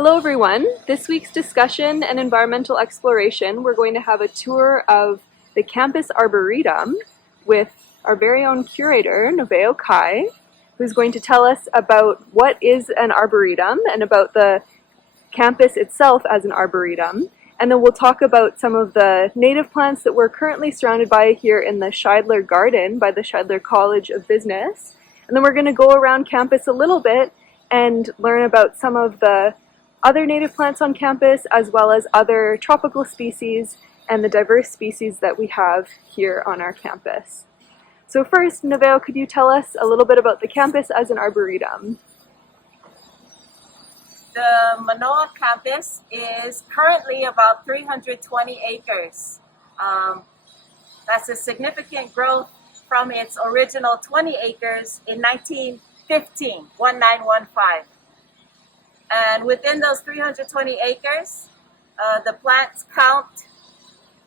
Hello everyone. This week's discussion and environmental exploration, we're going to have a tour of the campus arboretum with our very own curator, Noveo Kai, who's going to tell us about what is an arboretum and about the campus itself as an arboretum. And then we'll talk about some of the native plants that we're currently surrounded by here in the Scheidler Garden by the Scheidler College of Business. And then we're going to go around campus a little bit and learn about some of the other native plants on campus, as well as other tropical species and the diverse species that we have here on our campus. So first, Noveo, could you tell us a little bit about the campus as an arboretum? The Mānoa campus is currently about 320 acres. That's a significant growth from its original 20 acres in 1915. And within those 320 acres, the plants count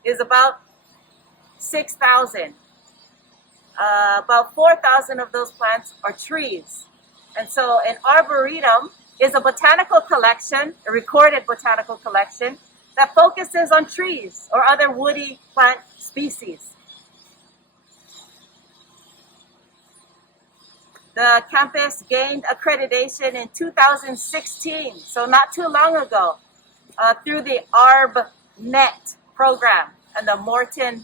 is about 6,000. About 4,000 of those plants are trees. And so an arboretum is a botanical collection, a recorded botanical collection that focuses on trees or other woody plant species. The campus gained accreditation in 2016, so not too long ago, through the ArboNet program and the Morton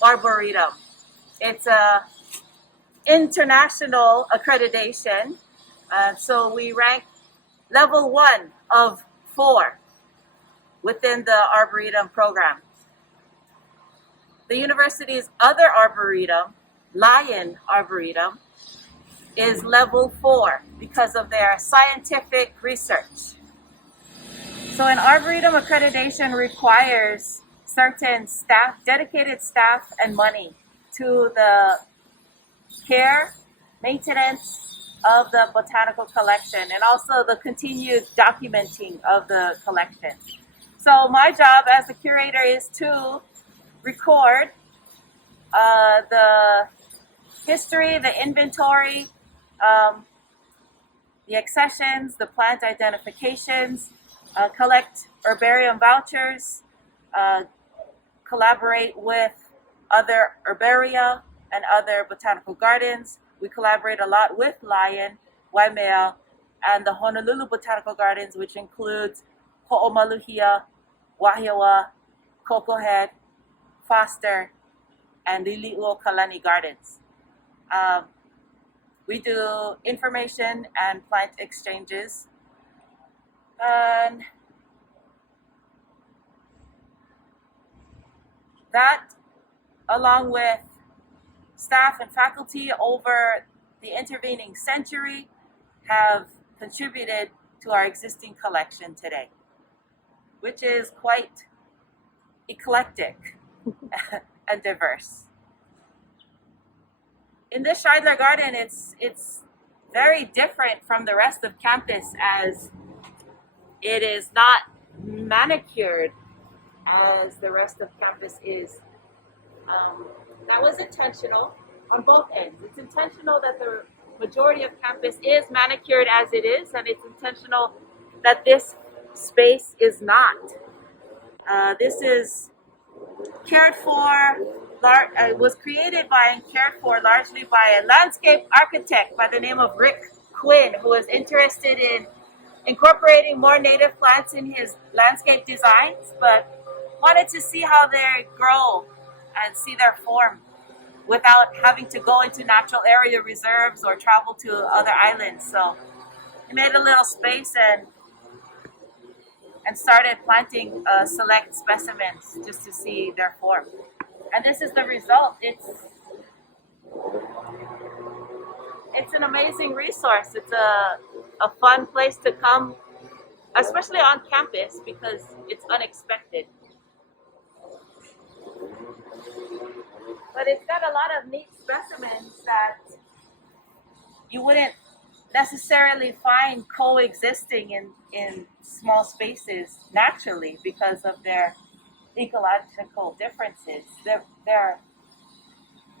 Arboretum. It's a international accreditation, so we rank level 1 of 4 within the Arboretum program. The university's other arboretum, Lion Arboretum, is level 4 because of their scientific research. So an arboretum accreditation requires certain staff, dedicated staff and money to the care, maintenance of the botanical collection, and also the continued documenting of the collection. So my job as a curator is to record the history, the inventory, the accessions, the plant identifications, collect herbarium vouchers, collaborate with other herbaria and other botanical gardens. We collaborate a lot with Lion, Waimea, and the Honolulu Botanical Gardens, which includes Ho'omaluhia, Wahiawa, Cocoa Head, Foster, and the Liliuokalani Gardens. We do information and plant exchanges. And that, along with staff and faculty over the intervening century, have contributed to our existing collection today, which is quite eclectic and diverse. In this Scheidler Garden, it's very different from the rest of campus, as it is not manicured as the rest of campus is. That was intentional on both ends. It's intentional that the majority of campus is manicured as it is, and it's intentional that this space is not. This is cared for. It was created by and cared for largely by a landscape architect by the name of Rick Quinn, who was interested in incorporating more native plants in his landscape designs, but wanted to see how they grow and see their form without having to go into natural area reserves or travel to other islands. So he made a little space and started planting select specimens just to see their form. And this is the result. It's an amazing resource. It's a fun place to come, especially on campus, because it's unexpected. But it's got a lot of neat specimens that you wouldn't necessarily find coexisting in small spaces naturally because of their ecological differences. They're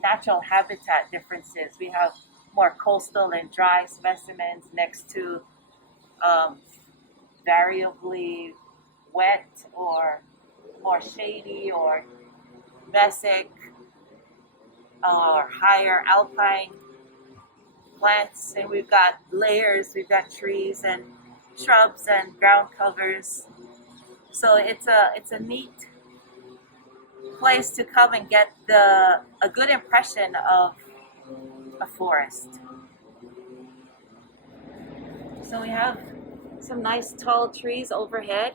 natural habitat differences. We have more coastal and dry specimens next to variably wet or more shady or mesic or higher alpine plants. And we've got layers, we've got trees and shrubs and ground covers. So it's a neat place to come and get a good impression of a forest. So we have some nice tall trees overhead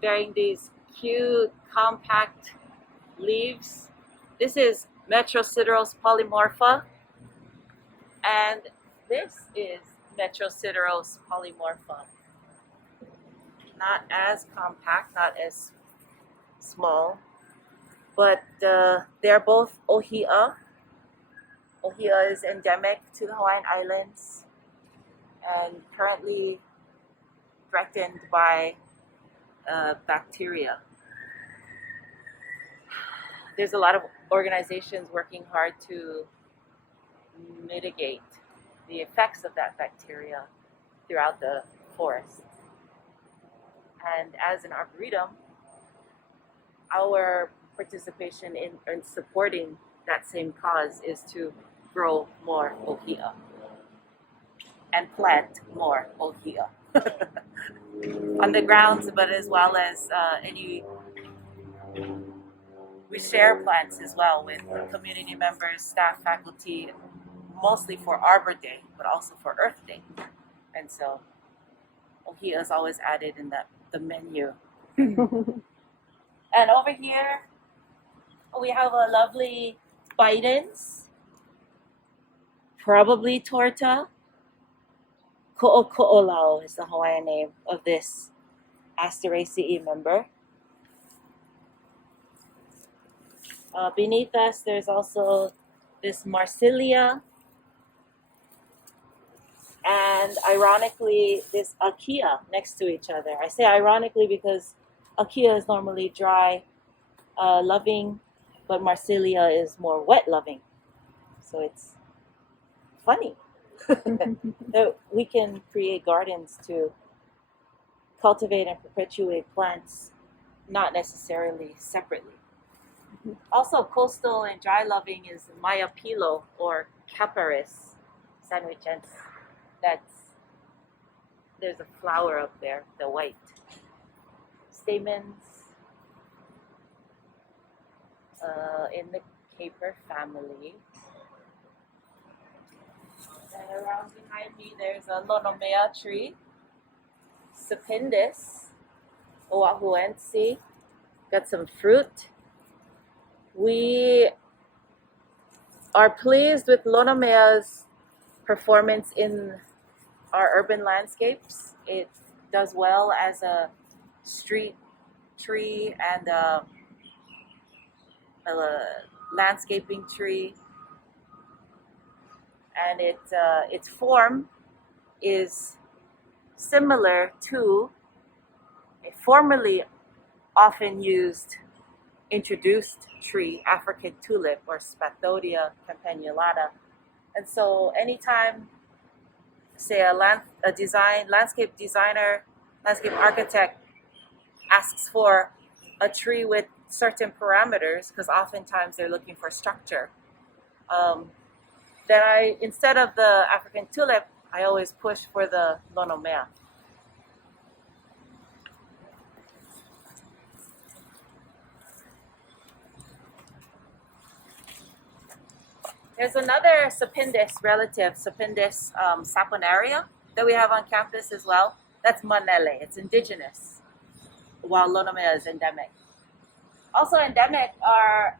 bearing these cute compact leaves. This is Metrosideros polymorpha, and this is Metrosideros polymorpha. Not as compact, not as small, but they're both ʻŌhiʻa. ʻŌhiʻa is endemic to the Hawaiian Islands and currently threatened by bacteria. There's a lot of organizations working hard to mitigate the effects of that bacteria throughout the forest. And as an arboretum, our participation in supporting that same cause is to grow more ʻŌhiʻa and plant more ʻŌhiʻa on the grounds, but as well as we share plants as well with community members, staff, faculty, mostly for Arbor Day, but also for Earth Day. And so ʻŌhiʻa is always added in the menu. And over here, we have a lovely Bidens, probably torta. Ko'oko'olau is the Hawaiian name of this Asteraceae member. Beneath us, there's also this Marsilia, and ironically, this Ackee next to each other. I say ironically because Ackee is normally dry, loving, but Marsilia is more wet loving. So it's funny that we can create gardens to cultivate and perpetuate plants, not necessarily separately. Also, coastal and dry loving is Mayapilo or Caparis sandwichense. There's a flower up there, the white. Stamens in the caper family. And around behind me, there's a Lonomea tree, Sapindis, Oahuense. Got some fruit. We are pleased with Lonomea's performance in our urban landscapes. It does well as a street tree and a landscaping tree. And its form is similar to a formerly often used introduced tree, African tulip or Spathodia campanulata. And so anytime, say a landscape designer, landscape architect asks for a tree with certain parameters, because oftentimes they're looking for structure, then instead of the African tulip, I always push for the Lonomea. There's another Sapindis relative, Sapindis saponaria, that we have on campus as well. That's Manele. It's indigenous, while Lonomea is endemic. Also endemic are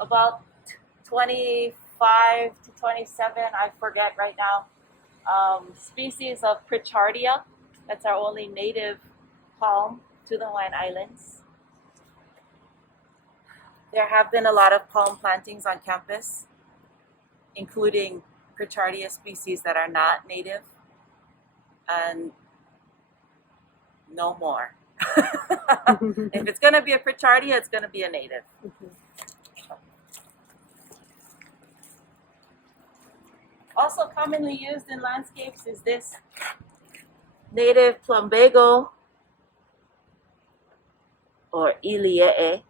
about 25 to 27, I forget right now, species of Pritchardia. That's our only native palm to the Hawaiian Islands. There have been a lot of palm plantings on campus, including Pritchardia species that are not native, and no more. If it's going to be a Pritchardia, it's going to be a native. Also commonly used in landscapes is this native plumbago or ʻŌhiʻa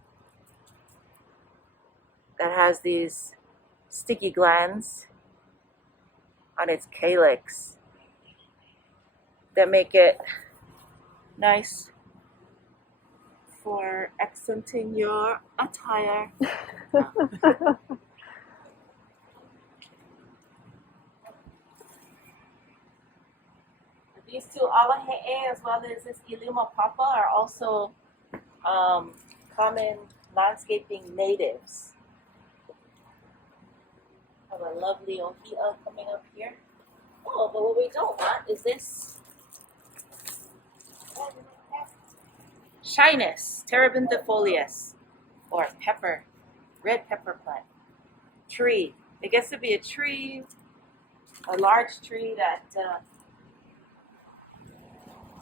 that has these sticky glands on its calyx that make it nice for accenting your attire. These two ʻŌhiʻa as well as this ʻilima papa are also common landscaping natives. Have a lovely ʻŌhiʻa coming up here. Oh, but what we don't want is this Shyness, terebinthifolius, or pepper, red pepper plant. Tree. It gets to be a tree, a large tree that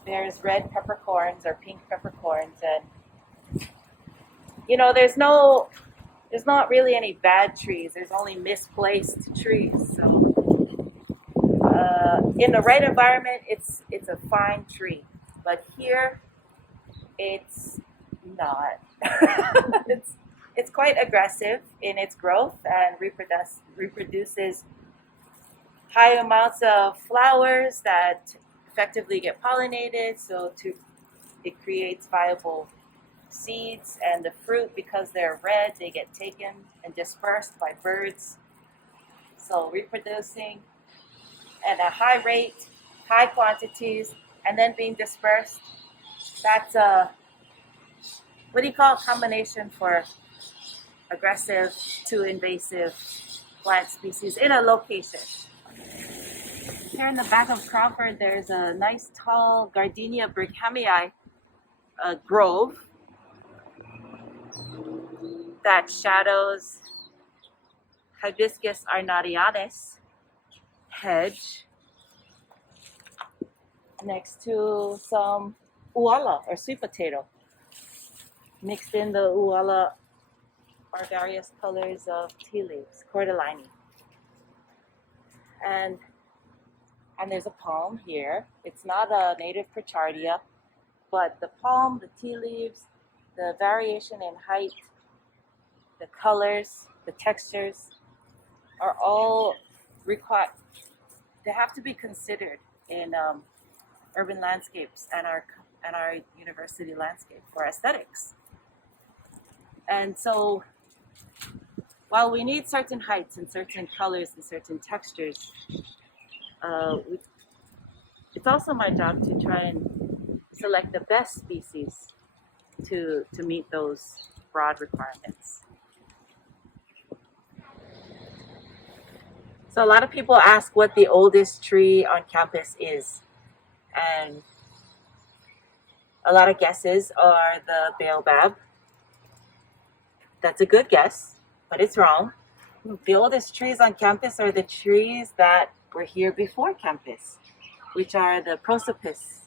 bears red peppercorns or pink peppercorns, and you know, there's not really any bad trees. There's only misplaced trees. So in the right environment, it's a fine tree, but here it's not. It's quite aggressive in its growth and reproduces high amounts of flowers that effectively get pollinated, so it creates viable seeds, and the fruit, because they're red, they get taken and dispersed by birds. So reproducing at a high rate, high quantities, and then being dispersed. That's a, what do you call a combination for aggressive to invasive plant species in a location? Here in the back of Crawford, there's a nice tall Gardenia brighamiae grove that shadows Hibiscus arnarianus hedge next to some ʻŌhiʻa or sweet potato. Mixed in the ʻŌhiʻa are various colors of tea leaves, cordyline. And there's a palm here. It's not a native Prochardia, but the palm, the tea leaves, the variation in height, the colors, the textures are all required. They have to be considered in urban landscapes and our university landscape for aesthetics. And so while we need certain heights and certain colors and certain textures, it's also my job to try and select the best species to meet those broad requirements. So a lot of people ask what the oldest tree on campus is, and a lot of guesses are the baobab. That's a good guess, but it's wrong. The oldest trees on campus are the trees that were here before campus, which are the Prosopis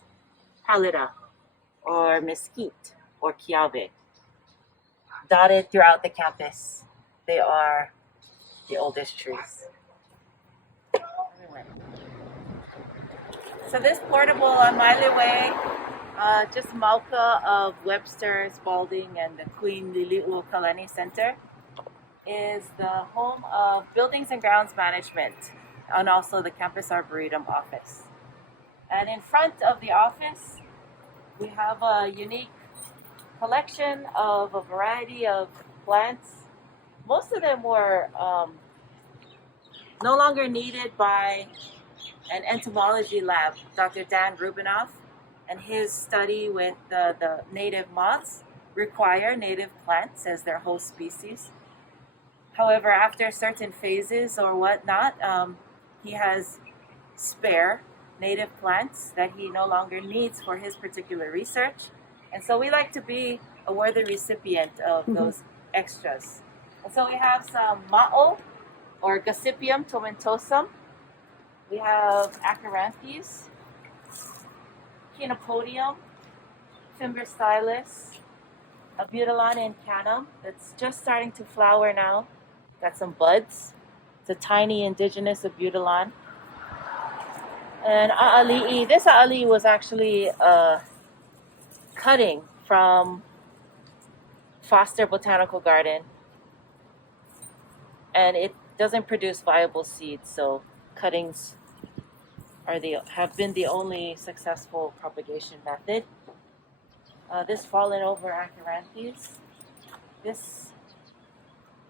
pallida, or mesquite, or kiawe. Dotted throughout the campus, they are the oldest trees. So this portable on Maile Way, just Mauka of Webster, Spalding, and the Queen Lili'uokalani Center, is the home of Buildings and Grounds Management and also the Campus Arboretum Office. And in front of the office, we have a unique collection of a variety of plants. Most of them were no longer needed by an entomology lab. Dr. Dan Rubinoff and his study with the native moths require native plants as their host species. However, after certain phases or whatnot, he has spare native plants that he no longer needs for his particular research. And so we like to be a worthy recipient of those extras. And so we have some ma'o, or Gossypium tomentosum. We have Acaranthes, Chenopodium, Fimbristylis, Abutilon incanum that's just starting to flower now. Got some buds. It's a tiny indigenous Abutilon. And ʻŌhiʻa, this ʻŌhiʻa was actually a cutting from Foster Botanical Garden, and it doesn't produce viable seeds, so cuttings have been the only successful propagation method. This fallen over Acanthus, this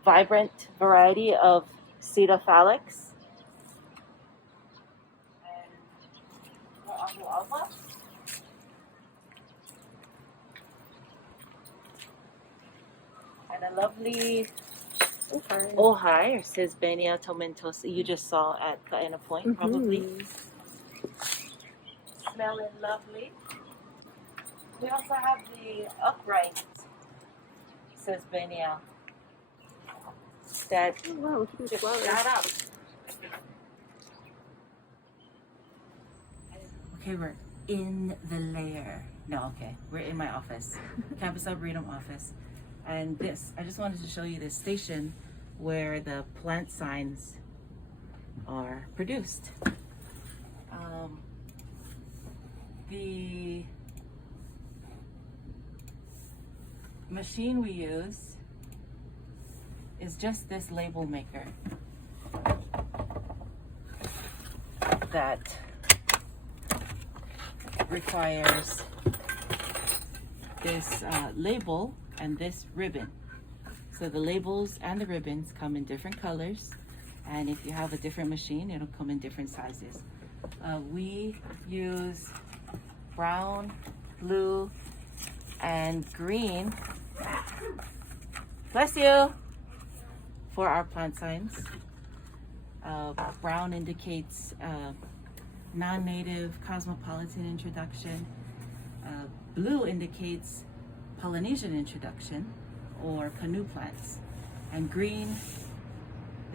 vibrant variety of Pseudophyllix, and alfalfa. And a lovely ʻŌhiʻa or Sesbania tomentosa you just saw at Kaena Point, probably. Smelling lovely. We also have the upright Sesbania that just shot up. Okay, we're in the lair. No, okay, we're in my office, Campus Arboretum Office. And I just wanted to show you this station where the plant signs are produced. The machine we use is just this label maker that requires this label and this ribbon. So the labels and the ribbons come in different colors, and if you have a different machine, it'll come in different sizes. We use brown, blue, and green, bless you, for our plant signs. Brown indicates non-native cosmopolitan introduction. Blue indicates Polynesian introduction or canoe plants. And green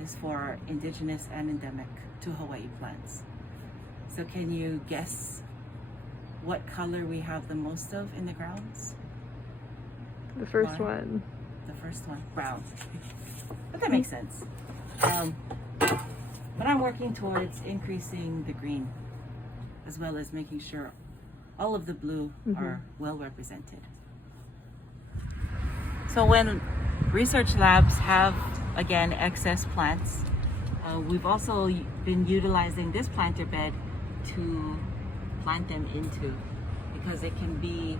is for indigenous and endemic to Hawaii plants. So can you guess what color we have the most of in the grounds? The first one. The first one, brown. But that makes sense. But I'm working towards increasing the green, as well as making sure all of the blue are well represented. So when research labs have, again, excess plants, we've also been utilizing this planter bed to plant them into, because it can be,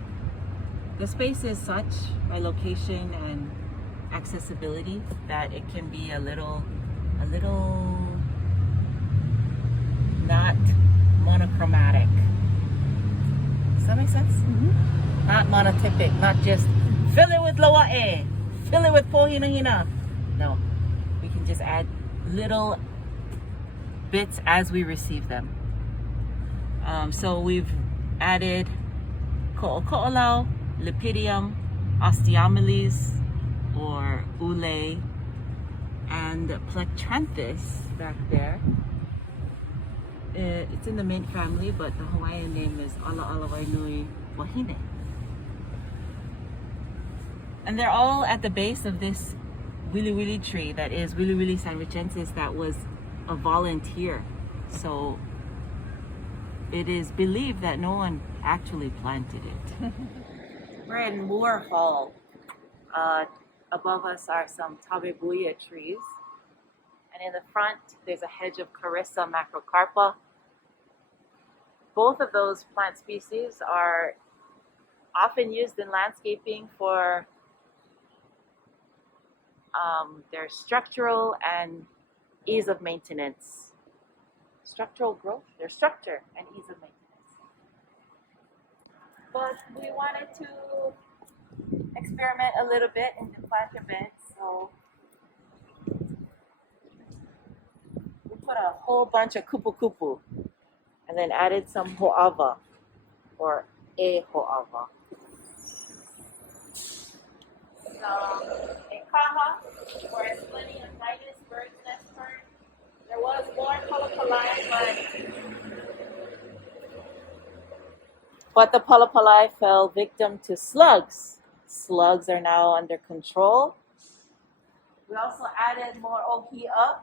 the space is such by location and accessibility that it can be a little not monochromatic. Does that make sense? Not monotypic, not just fill it with loa'e, fill it with pohinahina. No, we can just add little bits as we receive them. So we've added ko'oko'olau, Lepidium, Osteomeles, or ule, and Plectranthus back there. It's in the mint family, but the Hawaiian name is Ala'alawainui Wahine. And they're all at the base of this wili wili tree that is Wili Wili sandwichensis, that was a volunteer. So it is believed that no one actually planted it. We're in Moore Hall. Above us are some tabebuya trees. And in the front, there's a hedge of Carissa macrocarpa. Both of those plant species are often used in landscaping for their structural and ease of maintenance. Structural growth, their structure and ease of maintenance. But we wanted to experiment a little bit in the planter bed, so we put a whole bunch of kupu and then added some ho'ava or ho'ava. Some ekaha or Splenionitis bird's nest fern. There was more polypoli, but the polypoli fell victim to slugs. Slugs are now under control. We also added more ʻŌhiʻa.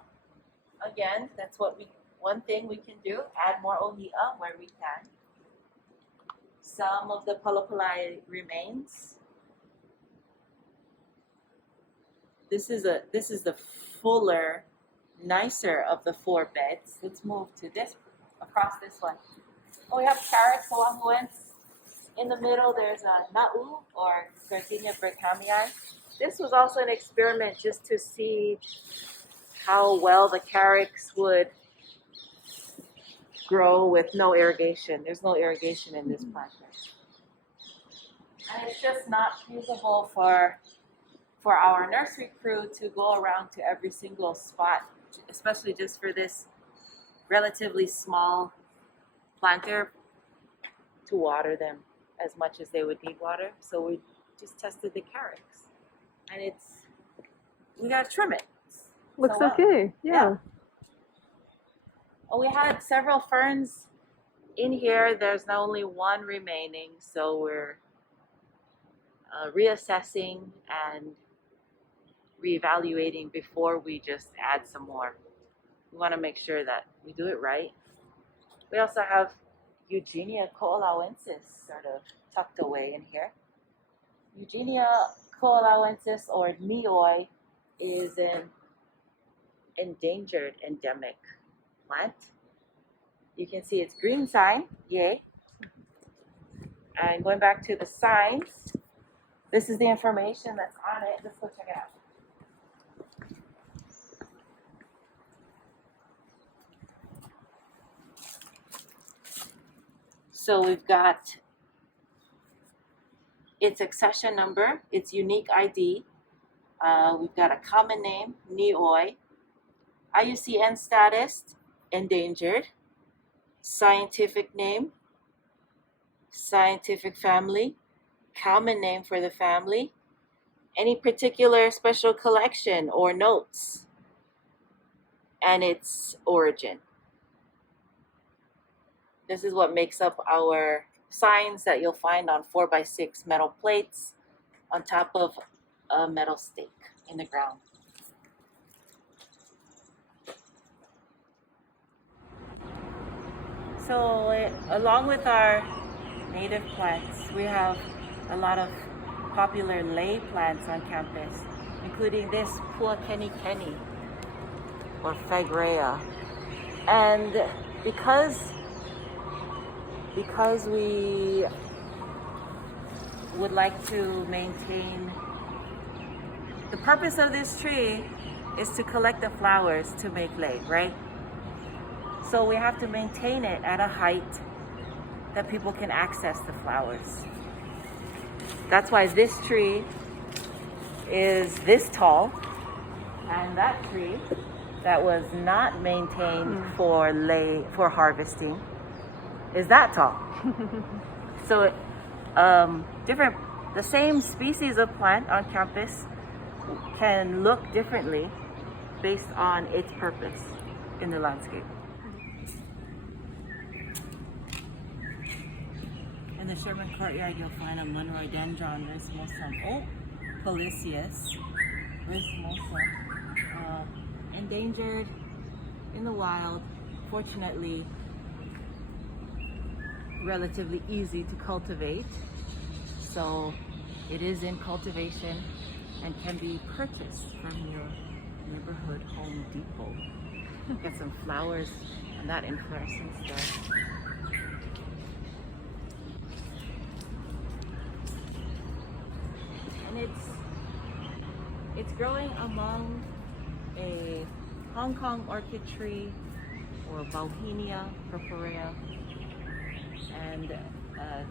Again, that's what we one thing we can do, add more ʻŌhiʻa where we can. Some of the palapalai remains. This is the fuller, nicer of the 4 beds. Let's move to this, across this one. Oh, we have carrots, Oahuans. In the middle, there's a na'u, or Gardenia berghamii. This was also an experiment just to see how well the carrots would grow with no irrigation. There's no irrigation in this planter. And it's just not feasible for our nursery crew to go around to every single spot, especially just for this relatively small planter, to water them as much as they would need water. So we just tested the carrots, and we gotta trim it. Looks okay, yeah. Oh, we had several ferns in here. There's now only 1 remaining, so we're reassessing and reevaluating before we just add some more. We want to make sure that we do it right. We also have Eugenia ko'olauensis sort of tucked away in here. Eugenia ko'olauensis, or nioi, is an endangered endemic plant. You can see its green sign, yay. And going back to the signs, this is the information that's on it. Let's go check it out. So we've got its accession number, its unique ID. We've got a common name, nioi. IUCN status, endangered. Scientific name, scientific family, common name for the family. Any particular special collection or notes, and its origin. This is what makes up our signs that you'll find on 4x6 metal plates on top of a metal stake in the ground. So along with our native plants, we have a lot of popular lay plants on campus, including this puakenikeni, or Phagrea. And because we would like to maintain, the purpose of this tree is to collect the flowers to make lei, right? So we have to maintain it at a height that people can access the flowers. That's why this tree is this tall, and that tree that was not maintained for harvesting is that tall. So the same species of plant on campus can look differently based on its purpose in the landscape. In the Sherman Courtyard, you'll find a Monroidendron rismosum, Policius rismosum, endangered in the wild. Fortunately, relatively easy to cultivate, so it is in cultivation and can be purchased from your neighborhood Home Depot. Get some flowers and that inflorescence there. And it's growing among a Hong Kong orchid tree, or Bauhinia purpurea, and a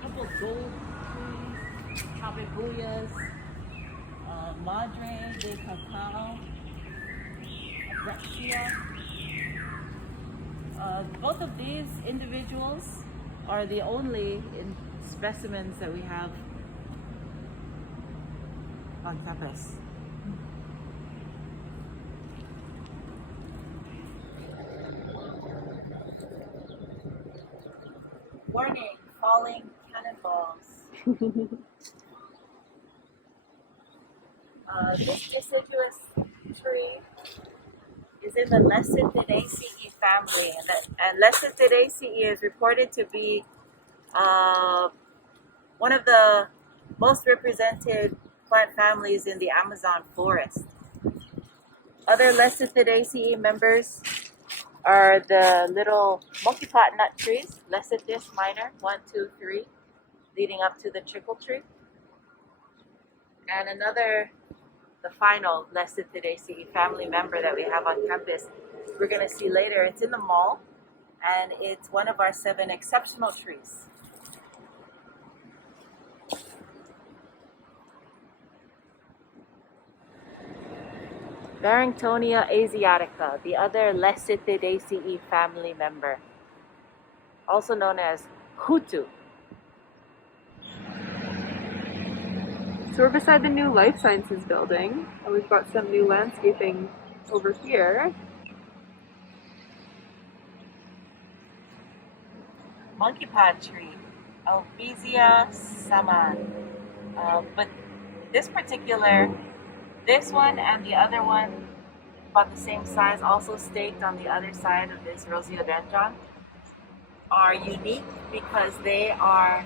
couple of gold trees, Tabebuyas, Madre de Cacao, Brexia. Both of these individuals are the only specimens that we have on campus. Warning, falling cannonballs. This deciduous tree is in the Lecithidaceae family, and Lecithidaceae is reported to be one of the most represented plant families in the Amazon forest. Other Lecithidaceae members are the little monkey pot nut trees, Lecithis minor, 1, 2, 3, leading up to the trickle tree. And the final Lecithidaceae family member that we have on campus, we're going to see later. It's in the mall, and it's one of our 7 exceptional trees. Barranconia Asiatica, the other Lecithidaceae family member, also known as Hutu. So we're beside the new Life Sciences building, and we've got some new landscaping over here. Monkey pod tree, Albizia saman. But this one and the other one, about the same size, also staked on the other side of this rhododendron, are unique because they are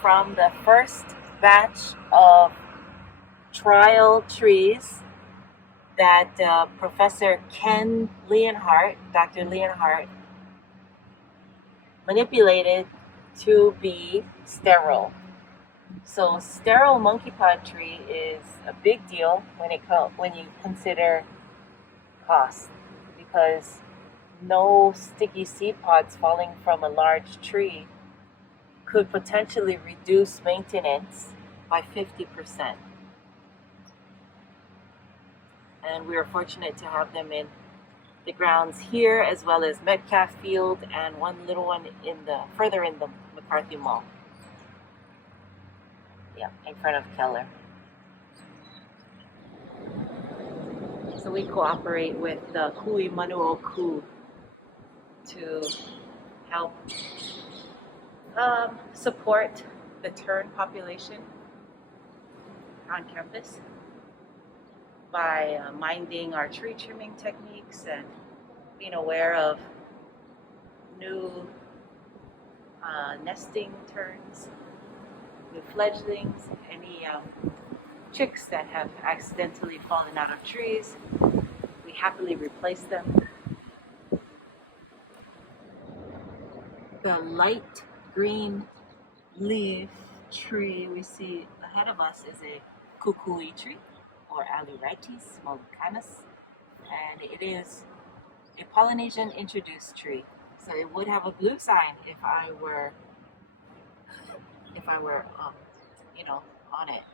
from the first batch of trial trees that Professor Ken Leonhardt, Dr. Leonhardt, manipulated to be sterile. So sterile monkey pod tree is a big deal when you consider cost, because no sticky seed pods falling from a large tree could potentially reduce maintenance by 50%. And we are fortunate to have them in the grounds here, as well as Metcalf Field and one little one further in the McCarthy Mall. Yeah, in front of Keller. So we cooperate with the Hui Manuo Ku to help support the tern population on campus by minding our tree trimming techniques and being aware of new nesting terns, new fledglings, any chicks that have accidentally fallen out of trees. We happily replace them. The light green leaf tree we see ahead of us is a Kukui Tree, or Alurites mollicanus, and it is a Polynesian introduced tree. So it would have a blue sign if I were on it.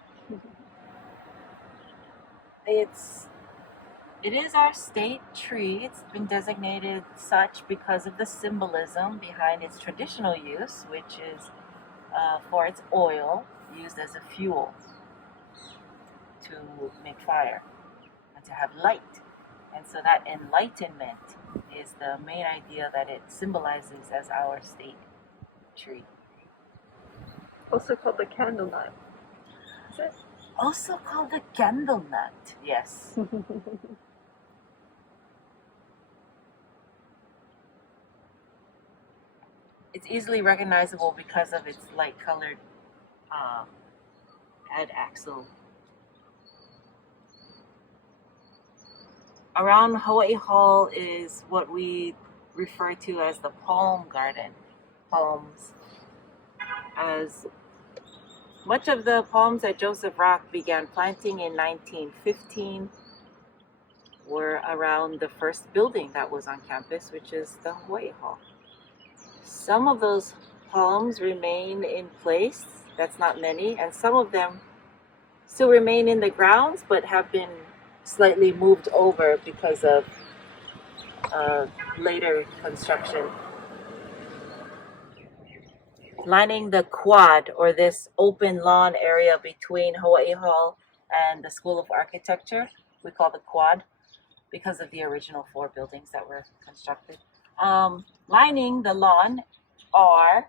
It is our state tree. It's been designated such because of the symbolism behind its traditional use, which is for its oil used as a fuel to make fire and to have light. And so that enlightenment is the main idea that it symbolizes as our state tree. Also called the candle nut. Is it? Also called the candle nut, yes. It's easily recognizable because of its light-colored ad-axle. Around Hawaii Hall is what we refer to as the palm garden. Palms. As much of the palms that Joseph Rock began planting in 1915 were around the first building that was on campus, which is the Hawaii Hall. Some of those palms remain in place, that's not many, and some of them still remain in the grounds but have been slightly moved over because of later construction. Lining the quad, or this open lawn area between Hawaii Hall and the School of Architecture, we call the quad because of the original 4 buildings that were constructed. Lining the lawn are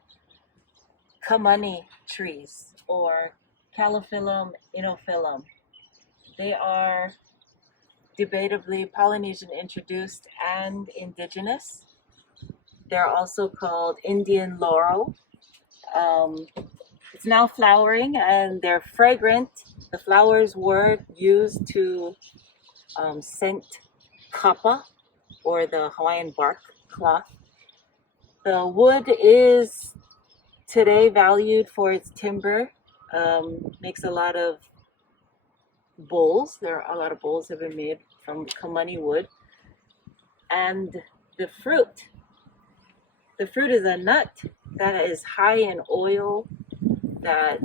kamani trees, or Calophyllum inophyllum. They are debatably Polynesian introduced and indigenous. They're also called Indian laurel. It's now flowering and they're fragrant. The flowers were used to scent kapa, or the Hawaiian bark cloth. The wood is today valued for its timber. Makes a lot of bowls. There are a lot of bowls have been made from kamani wood. And the fruit is a nut that is high in oil, that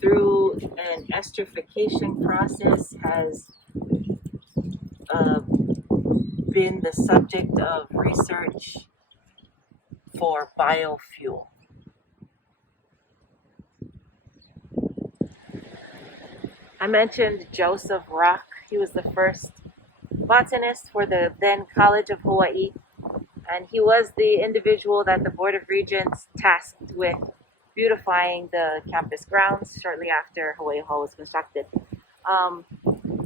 through an esterification process has been the subject of research for biofuel. I mentioned Joseph Rock. He was the first botanist for the then College of Hawaii, and he was the individual that the Board of Regents tasked with beautifying the campus grounds shortly after Hawaii Hall was constructed.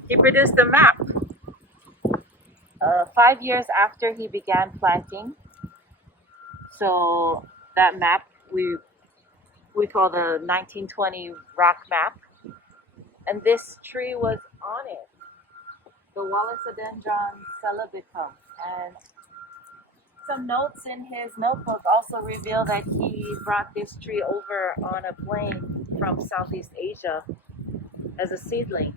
He produced a map 5 years after he began planting. So that map we call the 1920 rock map. And this tree was on it, the Wallisodendron celebicum. And some notes in his notebook also reveal that he brought this tree over on a plane from Southeast Asia as a seedling,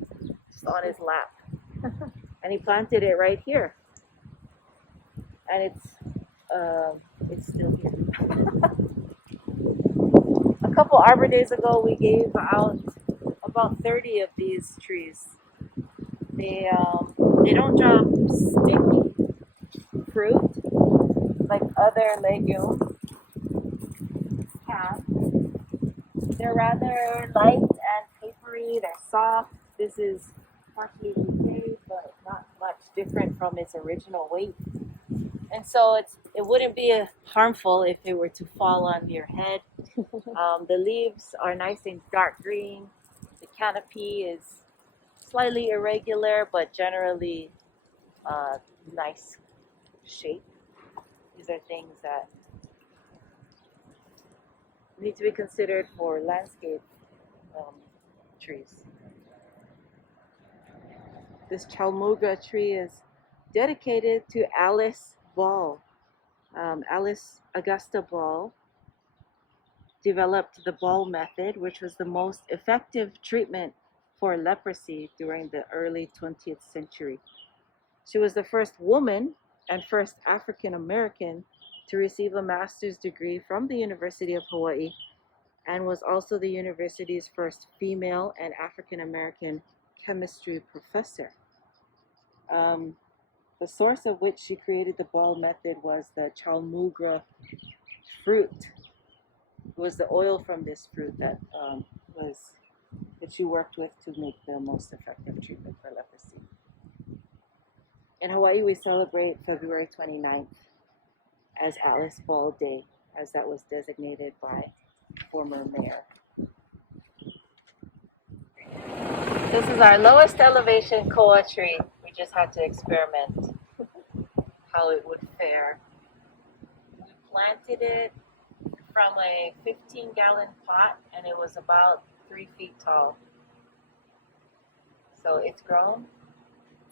just on his lap. And he planted it right here. And it's still here. A couple Arbor Days ago, we gave out about 30 of these trees. They don't drop sticky fruit like other legumes can. They're rather light and papery. They're soft. This is partially decayed, but not much different from its original weight. And so it wouldn't be harmful if it were to fall on your head. The leaves are nice and dark green. The canopy is slightly irregular, but generally nice shape. These are things that need to be considered for landscape trees. This chalmuga tree is dedicated to Alice Ball. Alice Augusta Ball developed the Ball method, which was the most effective treatment for leprosy during the early 20th century. She was the first woman and first African American to receive a master's degree from the University of Hawaii, and was also the university's first female and African American chemistry professor. The source of which she created the Ball method was the chalmugra fruit. It was the oil from this fruit that she worked with to make the most effective treatment for leprosy. In Hawaii, we celebrate February 29th as Alice Ball Day, as that was designated by former mayor. This is our lowest elevation koa tree. We just had to experiment how it would fare. We planted it from a 15-gallon pot, and it was about 3 feet tall. So it's grown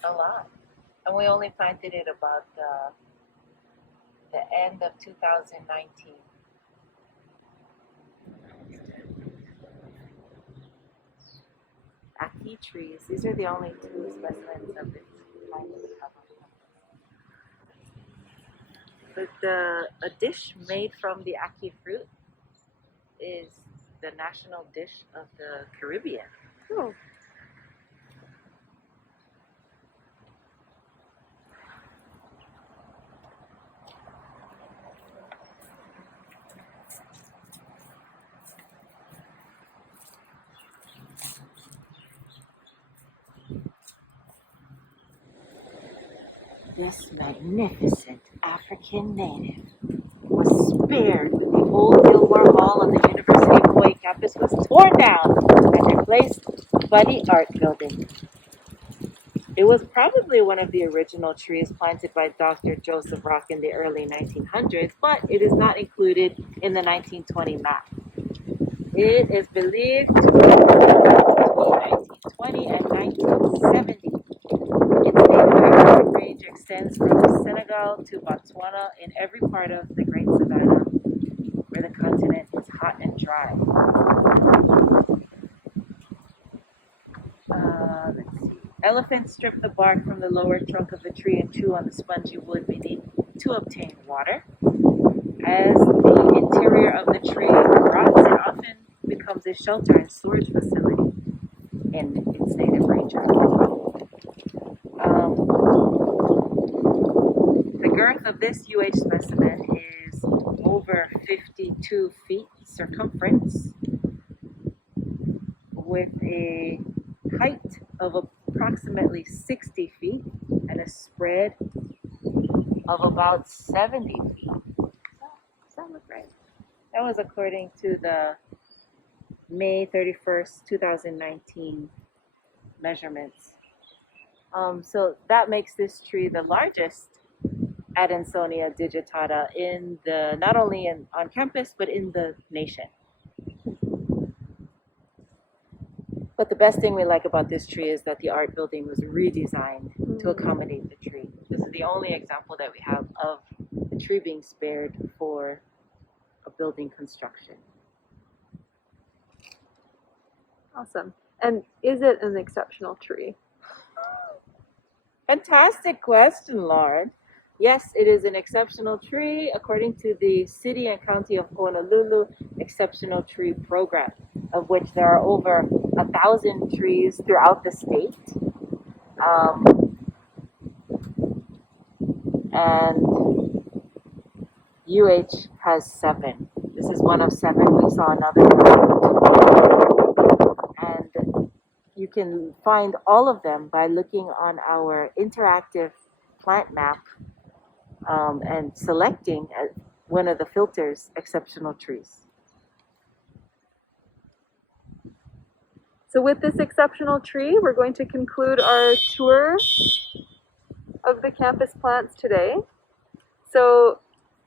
a lot. And we only planted it about the end of 2019. Ackee trees. These are the only 2 specimens of this kind that we have on campus. But a dish made from the Ackee fruit is the national dish of the Caribbean. Oh. This magnificent African native was spared when the old Gilmore Hall on the University of Hawaii campus was torn down and replaced by the art building. It was probably one of the original trees planted by Dr. Joseph Rock in the early 1900s, but it is not included in the 1920 map. It is believed to be between 1920 and 1970. Its native range extends from Senegal to Botswana in every part of the Great Savannah, where the continent is hot and dry. Let's see. Elephants strip the bark from the lower trunk of the tree and chew on the spongy wood beneath to obtain water. As the interior of the tree rots, it often becomes a shelter and storage facility in its native range. The girth of this UH specimen is over 52 feet circumference, with a height of approximately 60 feet and a spread of about 70 feet. Does that look right? That was according to the May 31st, 2019 measurements. So that makes this tree the largest Adansonia digitata in the, not only on campus, but in the nation. But the best thing we like about this tree is that the art building was redesigned to accommodate the tree. This is the only example that we have of the tree being spared for a building construction. Awesome. And is it an exceptional tree? Fantastic question, Lauren. Yes, it is an exceptional tree according to the City and County of Honolulu Exceptional Tree Program, of which there are over 1,000 trees throughout the state. And UH has 7. This is one of 7. We saw another. And you can find all of them by looking on our interactive plant map and selecting one of the filters, exceptional trees. So with this exceptional tree, we're going to conclude our tour of the campus plants today. So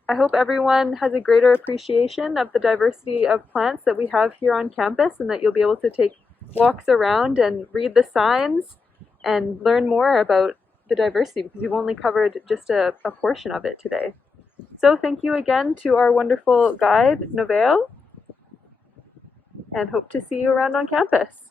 I hope everyone has a greater appreciation of the diversity of plants that we have here on campus, and that you'll be able to take walks around and read the signs and learn more about the diversity, because we've only covered just a portion of it today. So thank you again to our wonderful guide, Noveo, and hope to see you around on campus.